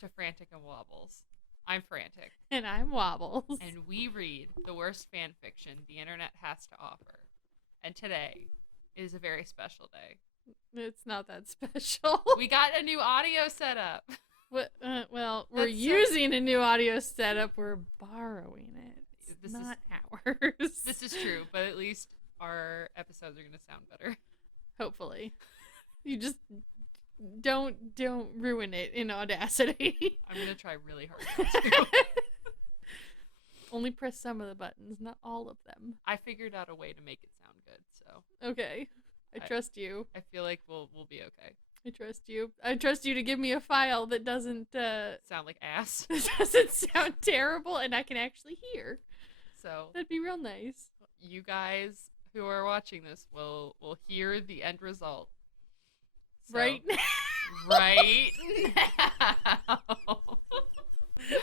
to Frantic and Wobbles. I'm Frantic. And I'm Wobbles. And we read the worst fan fiction the internet has to offer. And today is a very special day. It's not that special. We got a new audio setup. Well, we're using a new audio setup. We're borrowing it. It's not ours. This is true, but at least our episodes are going to sound better. Hopefully. You just don't ruin it in Audacity. I'm going to try really hard not to. Only press some of the buttons, not all of them. I figured out a way to make it sound good, so. Okay. I trust you. I feel like we'll be okay. I trust you. I trust you to give me a file that doesn't sound like ass. doesn't sound terrible and I can actually hear. So that'd be real nice. You guys who are watching this will hear the end result. So, right now. Right now. You're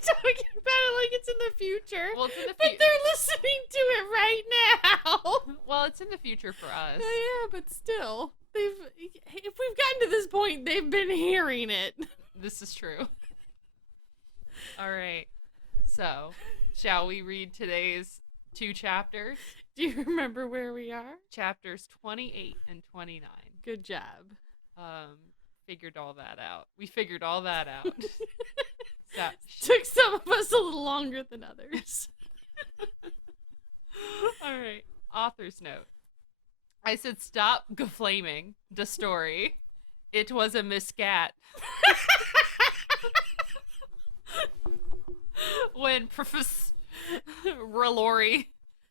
talking about it like it's in the future. Well, it's in the but they're listening to it right now. Well, it's in the future for us. Yeah, but still, if we've gotten to this point, they've been hearing it. This is true. All right. So, shall we read today's 2 chapters? Do you remember where we are? Chapters 28 and 29. Good job. Figured all that out. We figured all that out. Took some of us a little longer than others. All right. Author's note. I said stop geflaming the story. It was a miscat. When Professor Relori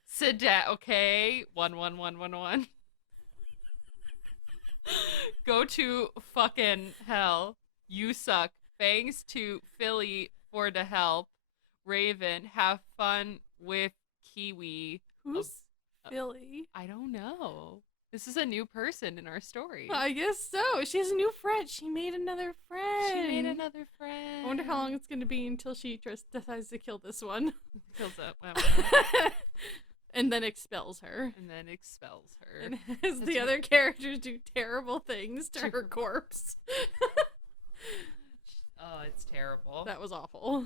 said that, okay, 11111. Go to fucking hell. You suck. Thanks to Philly for the help. Raven, have fun with Kiwi. Who's Philly? I don't know. This is a new person in our story. I guess so. She has a new friend. She made another friend. I wonder how long it's going to be until she decides to kill this one. Kills up. And then expels her. And has the other characters do terrible things to her corpse. Oh, it's terrible. That was awful.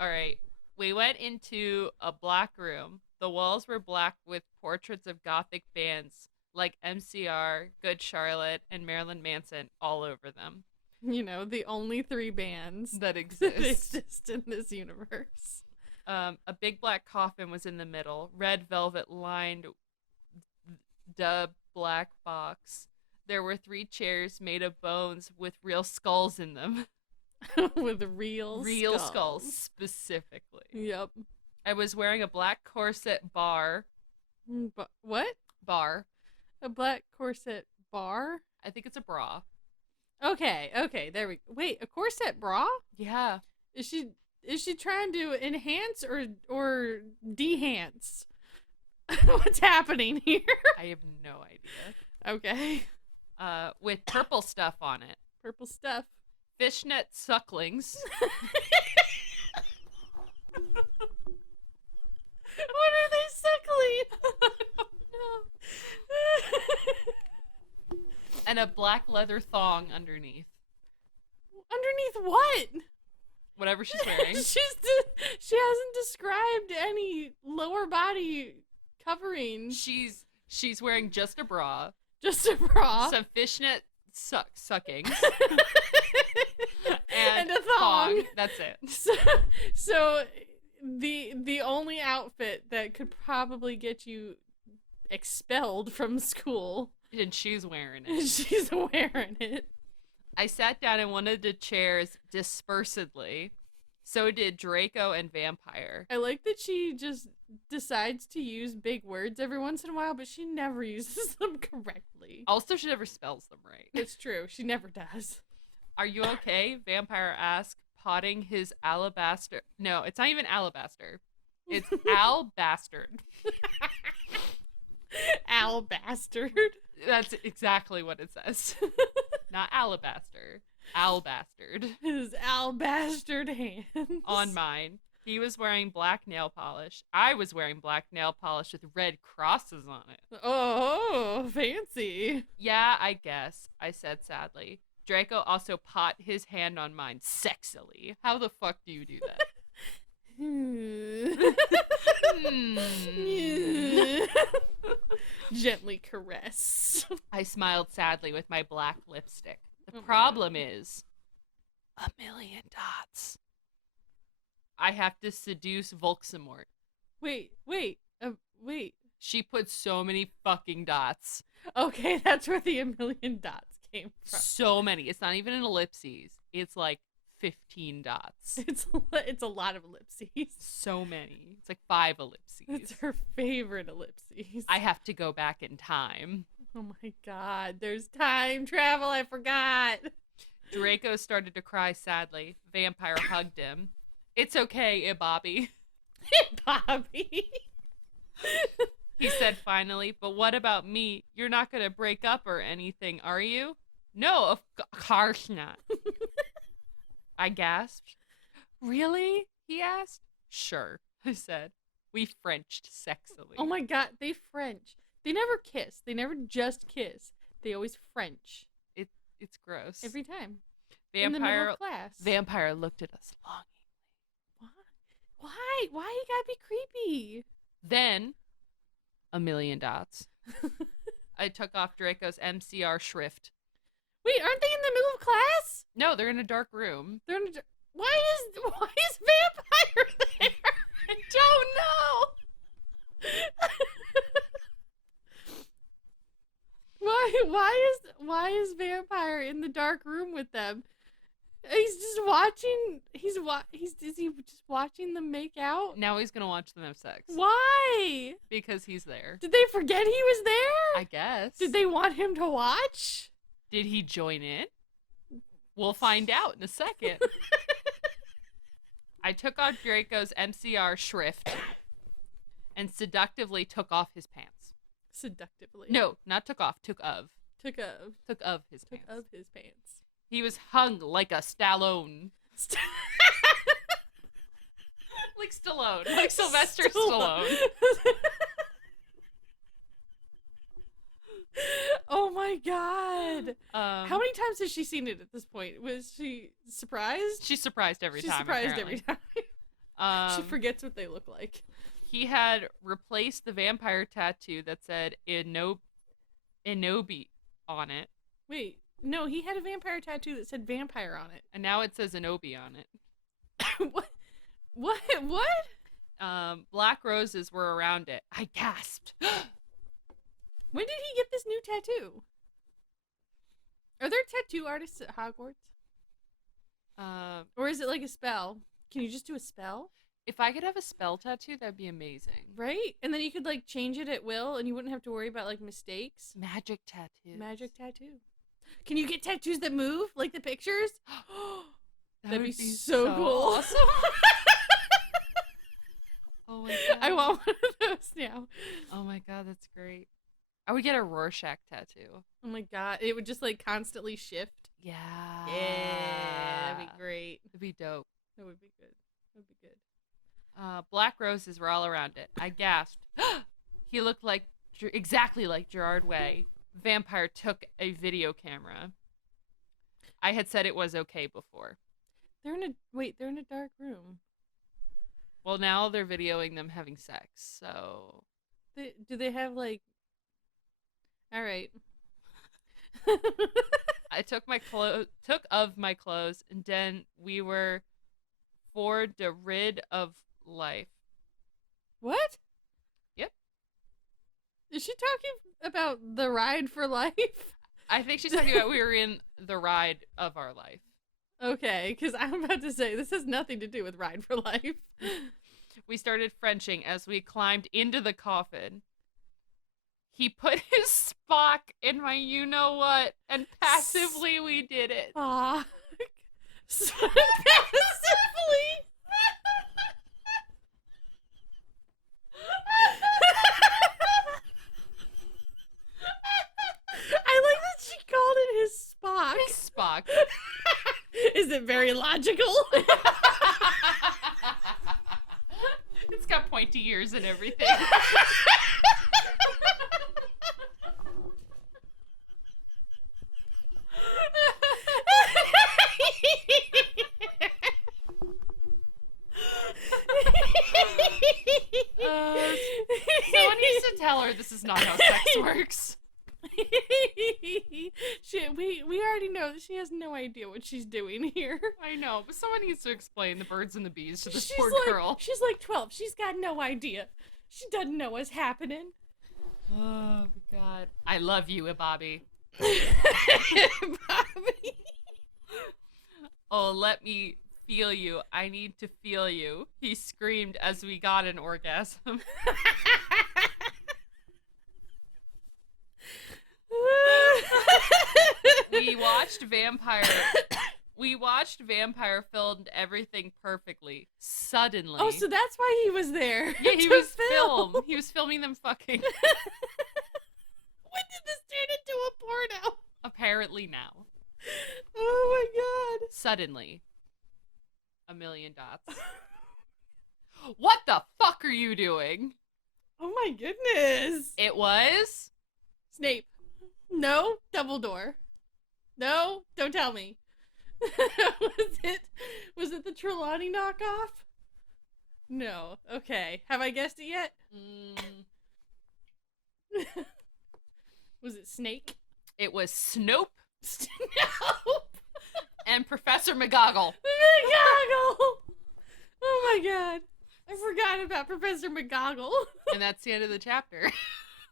All right. We went into a black room. The walls were black with portraits of gothic bands like MCR, Good Charlotte, and Marilyn Manson all over them. You know, the only 3 bands that exist in this universe. A big black coffin was in the middle. Red velvet lined the black box. There were 3 chairs made of bones with real skulls in them. With real skulls specifically. Yep. I was wearing a black corset bar. What? Bar. A black corset bar? I think it's a bra. Okay, there we go. Wait, a corset bra? Yeah. Is she trying to enhance or dehance? What's happening here? I have no idea. Okay. With purple stuff on it. Purple stuff. Fishnet sucklings. What are they suckling? And a black leather thong underneath. Underneath what? Whatever she's wearing. She hasn't described any lower body covering. She's wearing just a bra. Just a bra. Some fishnet suckings. And a thong. That's it. So the only outfit that could probably get you expelled from school. And she's wearing it. She's wearing it. I sat down in one of the chairs dispersedly. So did Draco and Vampire. I like that she just decides to use big words every once in a while, but she never uses them correctly. Also, she never spells them right. It's true. She never does. Are you okay? Vampire asked, potting his alabaster. No, it's not even alabaster. It's Al Bastard. Al Bastard. That's exactly what it says. Not alabaster. Al Bastard. His Al Bastard hands. On mine. He was wearing black nail polish. I was wearing black nail polish with red crosses on it. Oh, fancy. Yeah, I guess, I said sadly. Draco also put his hand on mine sexily. How the fuck do you do that? Gently caress. I smiled sadly with my black lipstick. The problem is 1,000,000 dots. I have to seduce Volksamort. Wait. She put so many fucking dots. Okay, that's where the 1,000,000 dots came from. So many. It's not even an ellipses. It's like 15 dots. It's a lot of ellipses. So many. It's like 5 ellipses. It's her favorite ellipses. I have to go back in time. Oh my god, there's time travel, I forgot. Draco started to cry sadly. Vampire hugged him. It's okay, Bobby. Bobby. He said finally, but what about me? You're not going to break up or anything, are you? No, of course not. I gasped. Really? He asked. Sure, I said. We Frenched sexily. Oh my god, they French. They never kiss. They never just kiss. They always French. It's gross. Every time. Vampire, in the middle of class. Vampire looked at us longingly. Why? Why you gotta be creepy? Then, 1,000,000 dots. I took off Draco's MCR shrift. Wait, aren't they in the middle of class? No, they're in a dark room. They're in a why is Vampire there? I don't know. Why is Vampire in the dark room with them? He's just watching. Is he just watching them make out? Now he's gonna watch them have sex. Why? Because he's there. Did they forget he was there? I guess. Did they want him to watch? Did he join in? We'll find out in a second. I took off Draco's MCR shrift and seductively took off his pants. Seductively? No, not took off. Took of. Took of. Took of his pants. Took of his pants. He was hung like a Stallone. Like Stallone. Like Sylvester Stallone. Oh my god. How How many times has she seen it at this point? Was she surprised? She's surprised every She's time. surprised apparently. every time. She forgets what they look like. He had replaced the vampire tattoo that said Inobi on it. Wait, no, he had a vampire tattoo that said vampire on it. And now it says Inobi on it. What? Black roses were around it. I gasped. When did he get this new tattoo? Are there tattoo artists at Hogwarts? Or is it like a spell? Can you just do a spell? If I could have a spell tattoo, that'd be amazing. Right? And then you could like change it at will and you wouldn't have to worry about like mistakes. Magic tattoo. Magic tattoo. Can you get tattoos that move like the pictures? That'd be so cool. Awesome. Oh my god. I want one of those now. Oh my god, that's great. I would get a Rorschach tattoo. Oh my god. It would just like constantly shift. Yeah. Yeah. That'd be great. It'd be dope. That would be good. That'd be good. Black roses were all around it. I gasped. He looked like exactly like Gerard Way. Vampire took a video camera. I had said it was okay before. They're in a dark room. Well, now they're videoing them having sex. So, Do they have like? All right. I took of my clothes, and then we were for the rid of life. What? Yep. Is she talking about the ride for life? I think she's talking about we were in the ride of our life. Okay, because I'm about to say this has nothing to do with ride for life. We started Frenching as we climbed into the coffin. He put his Spock in my you-know-what, and passively we did it. Fuck. Passively? I like that she called it his Spock. His Spock. Is it very logical? It's got pointy ears and everything. her this is not how sex works. we already know that she has no idea what she's doing here. I know, but someone needs to explain the birds and the bees to this She's poor like, girl. She's like 12. She's got no idea. She doesn't know what's happening. Oh, God. I love you, Bobby. Bobby. Oh, let me feel you. I need to feel you. He screamed as we got an orgasm. We watched Vampire filmed everying perfectly. Suddenly. Oh, so that's why he was there. Yeah, he was He was filming them fucking. When did this turn into a porno? Apparently now. Oh my god. Suddenly. A million dots. What the fuck are you doing? Oh my goodness. It was? Snape. No, Dumbledore. No, don't tell me. Was it the Trelawney knockoff? No. Okay. Have I guessed it yet? Was it Snake? It was Snope. Snope. And Professor McGoggle. McGoggle. Oh my god. I forgot about Professor McGoggle. And that's the end of the chapter.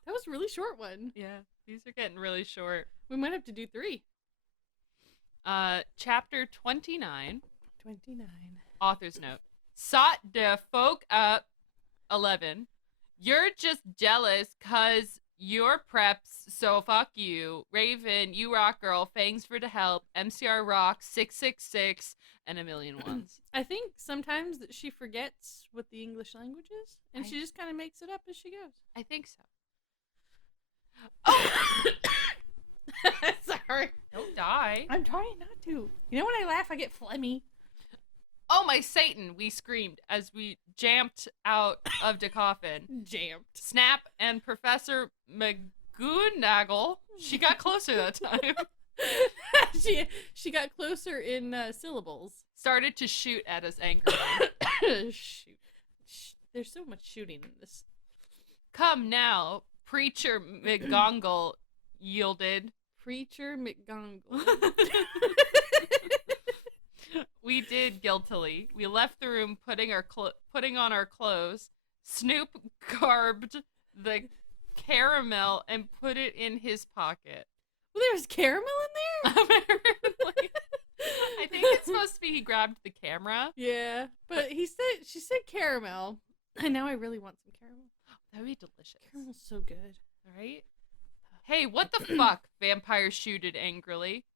That was a really short one. Yeah, these are getting really short. We might have to do 3. Chapter 29. 29. Author's note. Sought de folk up 11. You're just jealous cause you're preps, so fuck you. Raven, you rock girl, Fangs for the help, MCR rock, 666, and a million ones. I think sometimes that she forgets what the English language is, and she just kind of makes it up as she goes. I think so. Oh! Sorry. Don't die. I'm trying not to. You know when I laugh, I get phlegmy. Oh my Satan, we screamed as we jamped out of the coffin. Jammed. Snap and Professor McGonagall. She got closer that time. she got closer in syllables. Started to shoot at us angrily. Shoot. There's so much shooting in this. Come now, Preacher McGonagall yielded. Preacher McGonagall. We did guiltily. We left the room putting on our clothes. Snoop garbed the caramel and put it in his pocket. Well, there was caramel in there? Apparently. I think it's supposed to be he grabbed the camera. Yeah, but she said caramel, and now I really want some caramel. That would be delicious. Caramel's so good. Right? Hey, what the fuck? Vampire shooted angrily.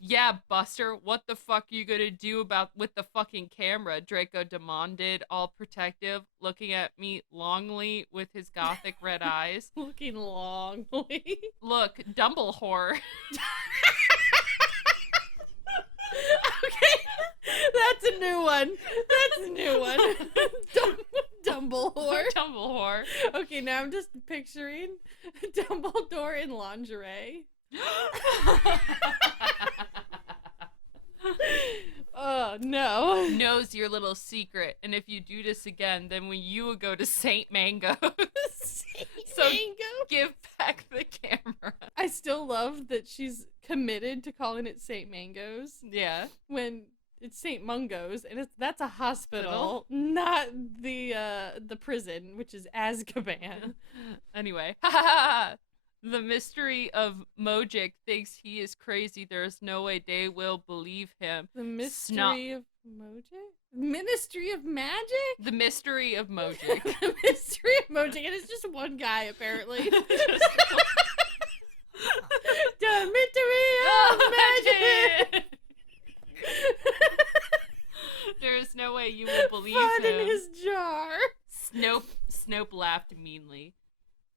Yeah, Buster, what the fuck you gonna do with the fucking camera? Draco demanded, all protective, looking at me longly with his gothic red eyes. Looking longly. Look, Dumbledore. Okay, that's a new one. That's a new one. Dumbledore. Dumbledore. Okay, now I'm just picturing Dumbledore in lingerie. Oh, no. Knows your little secret, and if you do this again, then when you will go to Saint Mango. Mango? Give back the camera. I still love that she's committed to calling it Saint Mango's. Yeah. When it's Saint Mungo's, and that's a hospital, not the prison, which is Azkaban. Anyway. The mystery of Mojic thinks he is crazy. There's no way they will believe him. The mystery of Mojic? Ministry of Magic? The mystery of Mojic. The mystery of Mojic, and it's just one guy, apparently. The mystery of magic! There's no way you will believe Fun him. in his jar. Snope laughed meanly.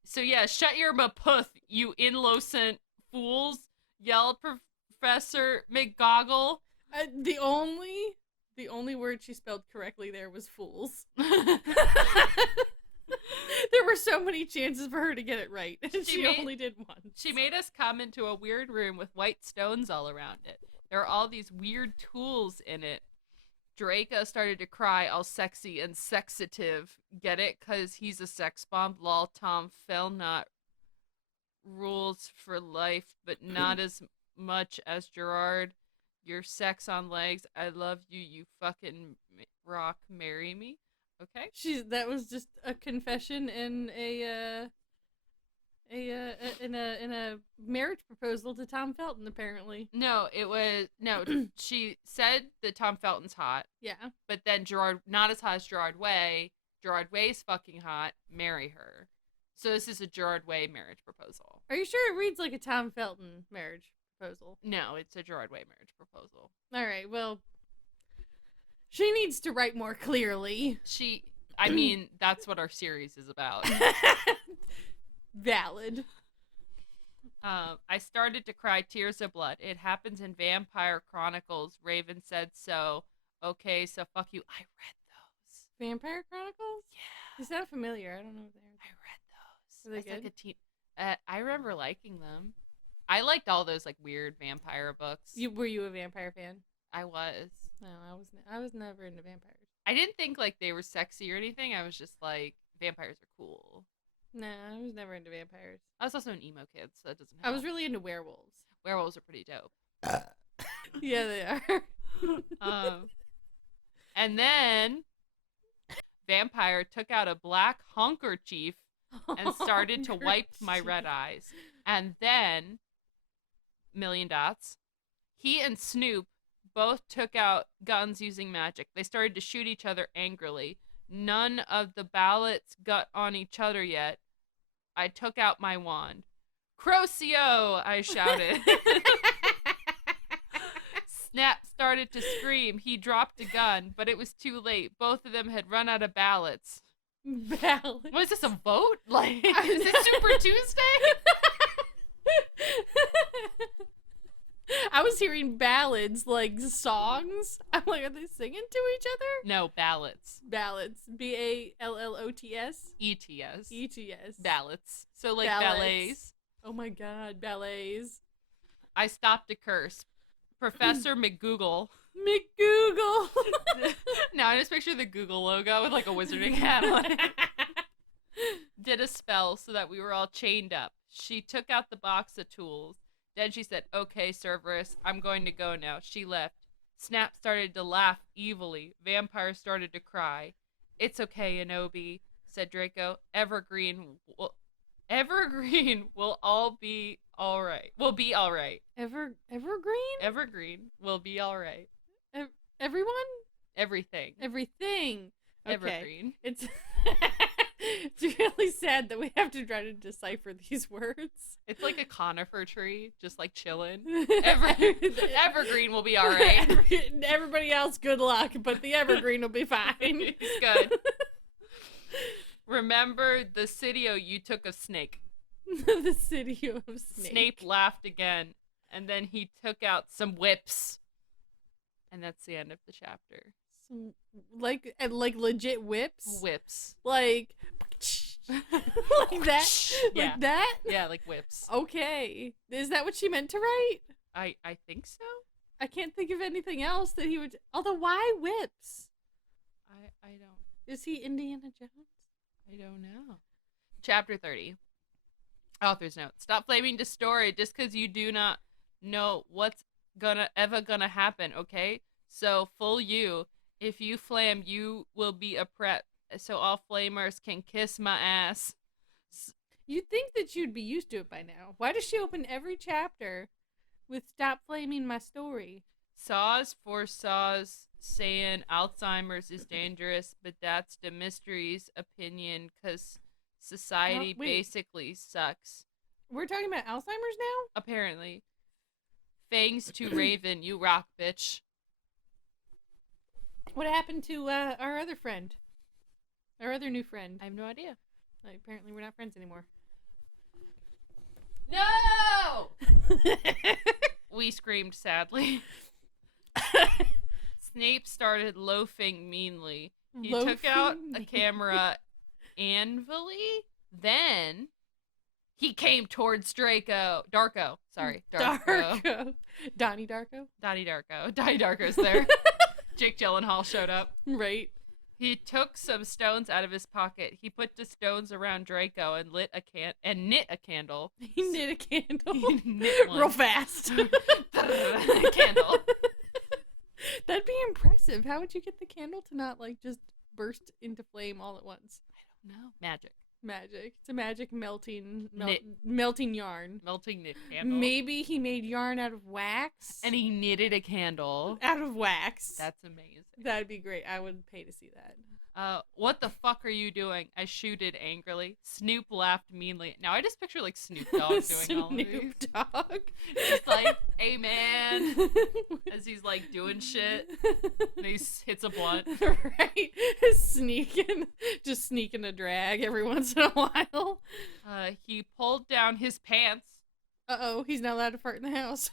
So yeah, shut your maputh, you innocent fools, yelled Professor McGoggle. The only word she spelled correctly there was fools. There were so many chances for her to get it right, and she only did once. She made us come into a weird room with white stones all around it. There are all these weird tools in it. Draco started to cry all sexy and sexative. Get it? Because he's a sex bomb. Lol, Tom Felnut rules for life, but not as much as Gerard. Your sex on legs. I love you. You fucking rock. Marry me. Okay. That was just a confession in a marriage proposal to Tom Felton, apparently. No, it was no. She said that Tom Felton's hot, Yeah. but then Gerard, not as hot as Gerard Way. Gerard Way's fucking hot. Marry her. So this is a Gerard Way marriage proposal. Are you sure it reads like a Tom Felton marriage proposal? No, it's a Gerard Way marriage proposal. All right, well, she needs to write more clearly. I mean, that's what our series is about. Valid. I started to cry tears of blood. It happens in Vampire Chronicles. Raven said so. Okay, so fuck you. I read those. Vampire Chronicles? Yeah. They sound familiar. I don't know if they're... I read those. Are they As, like, good? a teen. I remember liking them. I liked all those like weird vampire books. Were you a vampire fan? I was. No, I was never into vampires. I didn't think like they were sexy or anything. I was just like, vampires are cool. No, I was never into vampires. I was also an emo kid, so that doesn't help. I was really into werewolves. Werewolves are pretty dope. Yeah, they are. And then Vampire took out a black handkerchief and started to wipe my red eyes. And then, million dots, he and Snoop both took out guns using magic. They started to shoot each other angrily. None of the ballots got on each other yet. I took out my wand. Crocio, I shouted. Snap started to scream. He dropped a gun, but it was too late. Both of them had run out of ballots. Ballots. What is this, a vote? Like, is it Super Tuesday? I was hearing ballads, like songs. I'm like, are they singing to each other? No, ballots. Ballads. Ballots. ETS. ETS. Ballots. So, like, Ballads. ballets. Oh my god, ballets. I stopped to curse. Professor McGoogle. McGoogle. Now I just picture the Google logo with, like, a wizarding hat on it. Did a spell so that we were all chained up. She took out the box of tools. Then she said, okay, Cerberus, I'm going to go now. She left. Snap started to laugh evilly. Vampire started to cry. It's okay, Anobi, said Draco. Evergreen will all be all right. Will be all right. Evergreen? Evergreen will be all right. Everyone? Everything. Everything. Okay. Evergreen. It's it's really sad that we have to try to decipher these words. It's like a conifer tree, just like chilling. Evergreen will be all right. Everybody else, good luck, but the evergreen will be fine. It's good. Remember the city you took of Snake. The city of Snake. Snape laughed again, and then he took out some whips. And that's the end of the chapter. Some like legit whips. Whips. Like like that. Yeah. Like that. Yeah, like whips. Okay. Is that what she meant to write? I think so. I can't think of anything else that he would. Although, why whips? I don't. Is he Indiana Jones? I don't know. Chapter 30. Author's note. Stop flaming the story just because you do not know what's ever gonna happen, okay? So, full you. If you flam, you will be a prep. So all flamers can kiss my ass. You'd think that you'd be used to it by now. Why does she open every chapter with "Stop flaming my story"? Saws for saws saying Alzheimer's is dangerous, but that's the mystery's opinion because society basically sucks. We're talking about Alzheimer's now? Apparently. Fangs to Raven, you rock, bitch. What happened to our other friend? Our other new friend? I have no idea. Like, apparently we're not friends anymore. No! We screamed sadly. Snape started loafing meanly. He took out a camera anvilly. Then he came towards Darko. Sorry. Darko. Donnie Darko? Donnie Darko. Donnie Darko's there. Jake Gyllenhaal showed up. Right. He took some stones out of his pocket. He put the stones around Draco and knit a candle. He knit a candle. He knit one. Real fast. Candle. That'd be impressive. How would you get the candle to not like just burst into flame all at once? I don't know. Magic. It's a magic melting Knit. melting yarn. Melting knit candle. Maybe he made yarn out of wax. And he knitted a candle. Out of wax. That's amazing. That'd be great. I would pay to see that. What the fuck are you doing? I shooted angrily. Snoop laughed meanly. Now I just picture like Snoop Dogg doing all of these. Snoop Dogg. He's like, hey man, as he's like doing shit. And he hits a blunt. Right. Just sneaking a drag every once in a while. He pulled down his pants. Uh-oh, he's not allowed to fart in the house.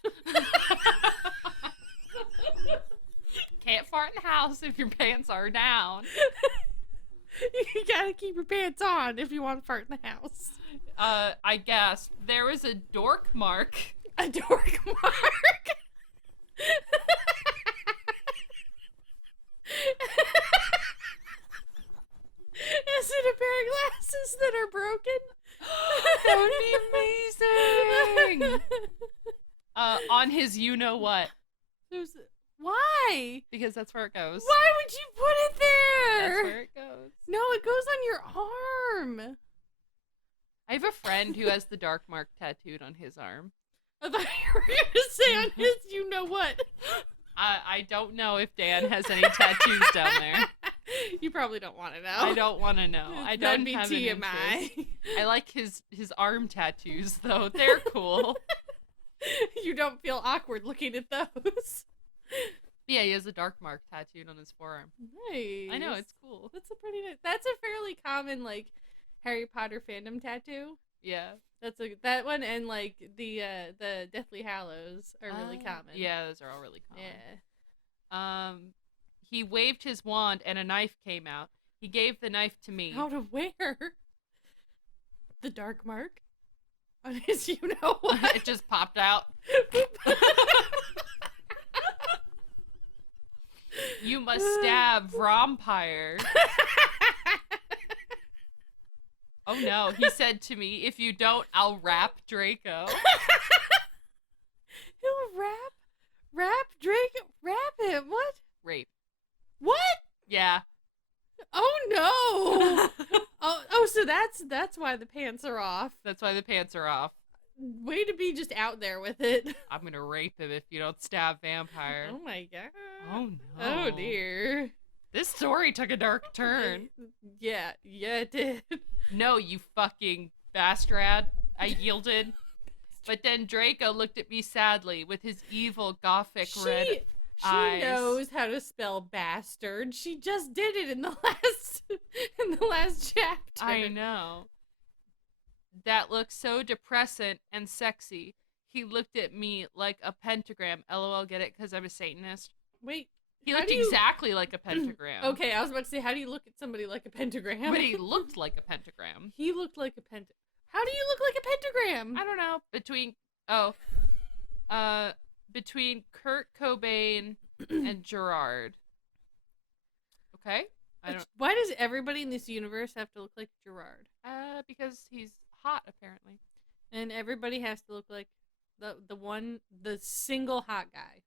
Can't fart in the house if your pants are down. You gotta keep your pants on if you want to fart in the house. I guess there was a dork mark. A dork mark? Is it a pair of glasses that are broken? That would be amazing. On his you-know-what. Why? Because that's where it goes. Why would you put it there? That's where it goes. No, it goes on your arm. I have a friend who has the dark mark tattooed on his arm. I thought you were going to say on his you-know-what. I don't know if Dan has any tattoos down there. You probably don't want to know. I don't want to know. I don't That'd be have TMI. an interest. I like his arm tattoos, though. They're cool. You don't feel awkward looking at those. Yeah, he has a dark mark tattooed on his forearm. Nice. I know, it's cool. That's a pretty nice. That's a fairly common like Harry Potter fandom tattoo. Yeah. That one and like the Deathly Hallows are really common. Yeah, those are all really common. Yeah. He waved his wand and a knife came out. He gave the knife to me. Out of where? The dark mark? On his you-know-what? It just popped out. You must stab Vampire. Oh no, he said to me, if you don't, I'll rap Draco. He'll rap Draco? Rap him? What? Rape. What? Yeah. Oh no! oh, so that's why the pants are off. That's why the pants are off. Way to be just out there with it. I'm gonna rape him if you don't stab Vampire. Oh my god. Oh no. Oh dear. This story took a dark turn. Yeah, it did. No, you fucking bastard. I yielded. But then Draco looked at me sadly with his evil gothic red eyes. She knows how to spell bastard. She just did it in the last chapter. I know. That looked so depressant and sexy. He looked at me like a pentagram. LOL, get it? Because I'm a Satanist. Wait. He looked exactly like a pentagram. Okay, I was about to say, how do you look at somebody like a pentagram? But he looked like a pentagram. He looked like a pentagram. How do you look like a pentagram? I don't know. Between Kurt Cobain and Gerard. Okay? Why does everybody in this universe have to look like Gerard? Because he's hot, apparently. And everybody has to look like the single hot guy.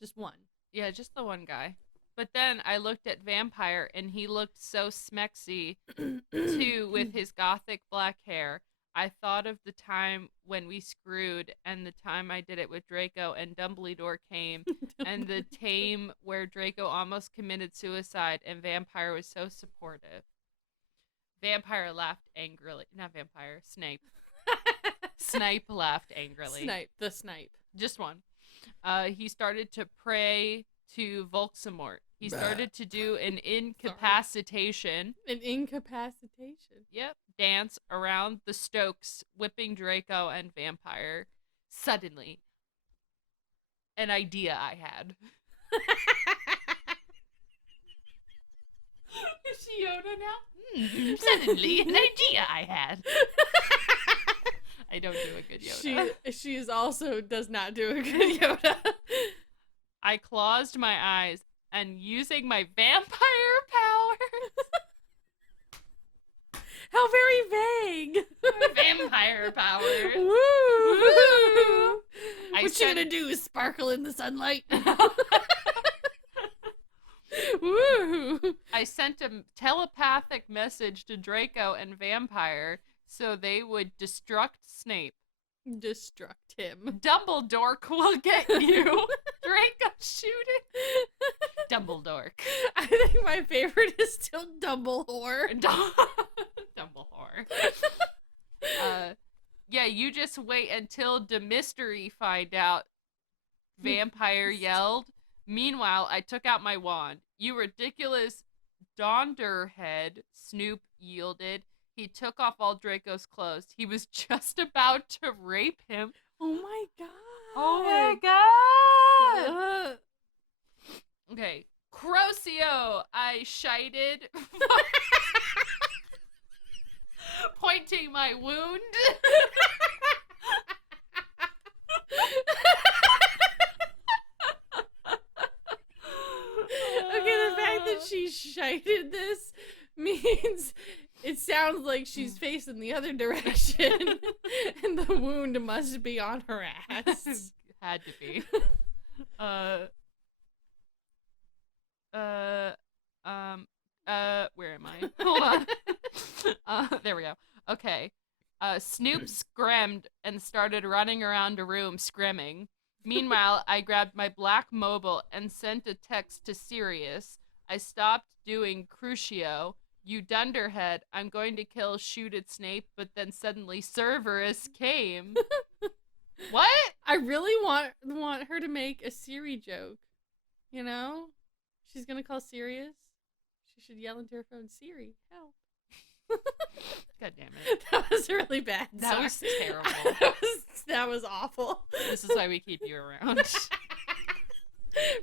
Just one. Yeah, just the one guy. But then I looked at Vampire, and he looked so smexy, too, with his gothic black hair. I thought of the time when we screwed, and the time I did it with Draco, and Dumbledore came, and the tame where Draco almost committed suicide, and Vampire was so supportive. Vampire laughed angrily. Not Vampire, Snape. Snape laughed angrily. The Snipe. Just one. He started to pray to Volxamort. He started to do an incapacitation. An incapacitation? Yep. Dance around the Stokes, whipping Draco and Vampire. Suddenly, an idea I had. Is she Yoda now? Suddenly, an idea I had. I don't do a good Yoda. She is also does not do a good Yoda. I closed my eyes. and using my vampire powers. How very vague. Vampire powers. Woo! Woo! What you gonna do? Sparkle in the sunlight? Woo! I sent a telepathic message to Draco and Vampire so they would destruct Snape. Destruct him. Dumbledore will get you. Draco shooting. Dumbledore. I think my favorite is still Dumbledore. Dumbledore. Yeah, you just wait until the mystery find out. Vampire yelled. Meanwhile, I took out my wand. You ridiculous Donderhead, Snoop yielded. He took off all Draco's clothes. He was just about to rape him. Oh my god. Oh my god. Okay. Crocio, I shited. Pointing my wound. Okay, the fact that she shited this means it sounds like she's facing the other direction and the wound must be on her ass. Had to be. Where am I? Hold on. There we go. Okay. Snoop screamed and started running around a room screaming. Meanwhile, I grabbed my black mobile and sent a text to Sirius. I stopped doing Crucio. You dunderhead, I'm going to kill shoot at Snape, but then suddenly Cerberus came. What? I really want her to make a Siri joke. You know? She's gonna call Sirius. She should yell into her phone, Siri, help. God damn it. That was really bad. That Sorry. was terrible. that was awful. This is why we keep you around.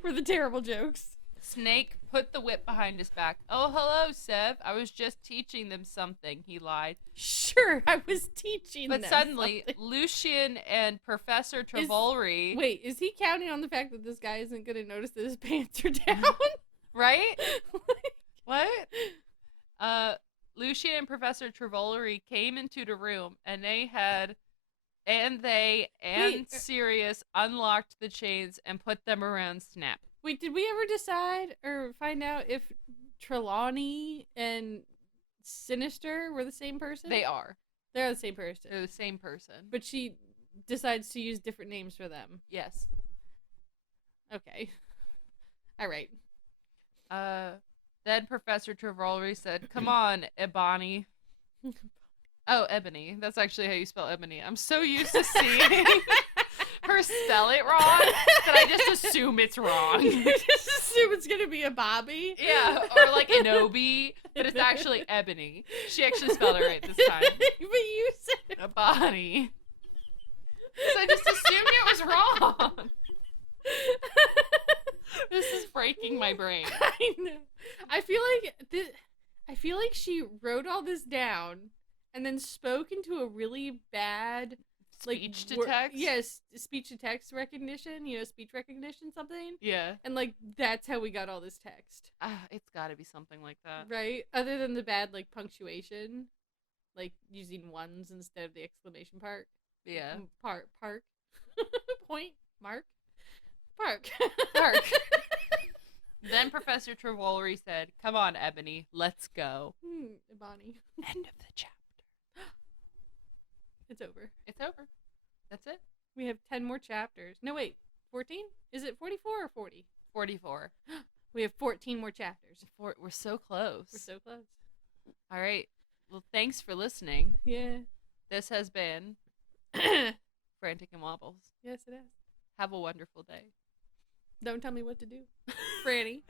For the terrible jokes. Snake put the whip behind his back. Oh, hello, Sev. I was just teaching them something, he lied. Sure, I was teaching them But suddenly, something. Lucian and Professor Travolry... Wait, is he counting on the fact that this guy isn't going to notice that his pants are down? Right? What? Lucian and Professor Travolry came into the room, and Sirius unlocked the chains and put them around Snap. Wait, did we ever decide or find out if Trelawney and Sinister were the same person? They are. They're the same person. They're the same person. But she decides to use different names for them. Yes. Okay. All right. Then Professor Travolry said, "Come on, Ebony." Oh, Ebony. That's actually how you spell Ebony. I'm so used to seeing her spell it wrong that I just assume it's wrong. You just assume it's gonna be a Bobby. Yeah, or like an Obi, but it's actually Ebony. She actually spelled it right this time. But you said Ebony. So I just assumed it was wrong. This is breaking my brain. I know. I feel like she wrote all this down and then spoke into a really bad Speech to text? Yes, speech to text recognition, speech recognition something. Yeah. And that's how we got all this text. It's gotta be something like that. Right? Other than the bad punctuation, using ones instead of the exclamation mark. Yeah. Park. Point. Mark. Park. Park. Then Professor Travolry said, "Come on, Ebony, let's go." Bonnie. End of the chapter. It's over. It's over. That's it. We have 10 more chapters. No, wait. 14? Is it 44 or 40? 44. We have 14 more chapters. We're so close. We're so close. All right. Well, thanks for listening. Yeah. This has been Frantic and Wobbles. Yes, it is. Have a wonderful day. Don't tell me what to do. Franny.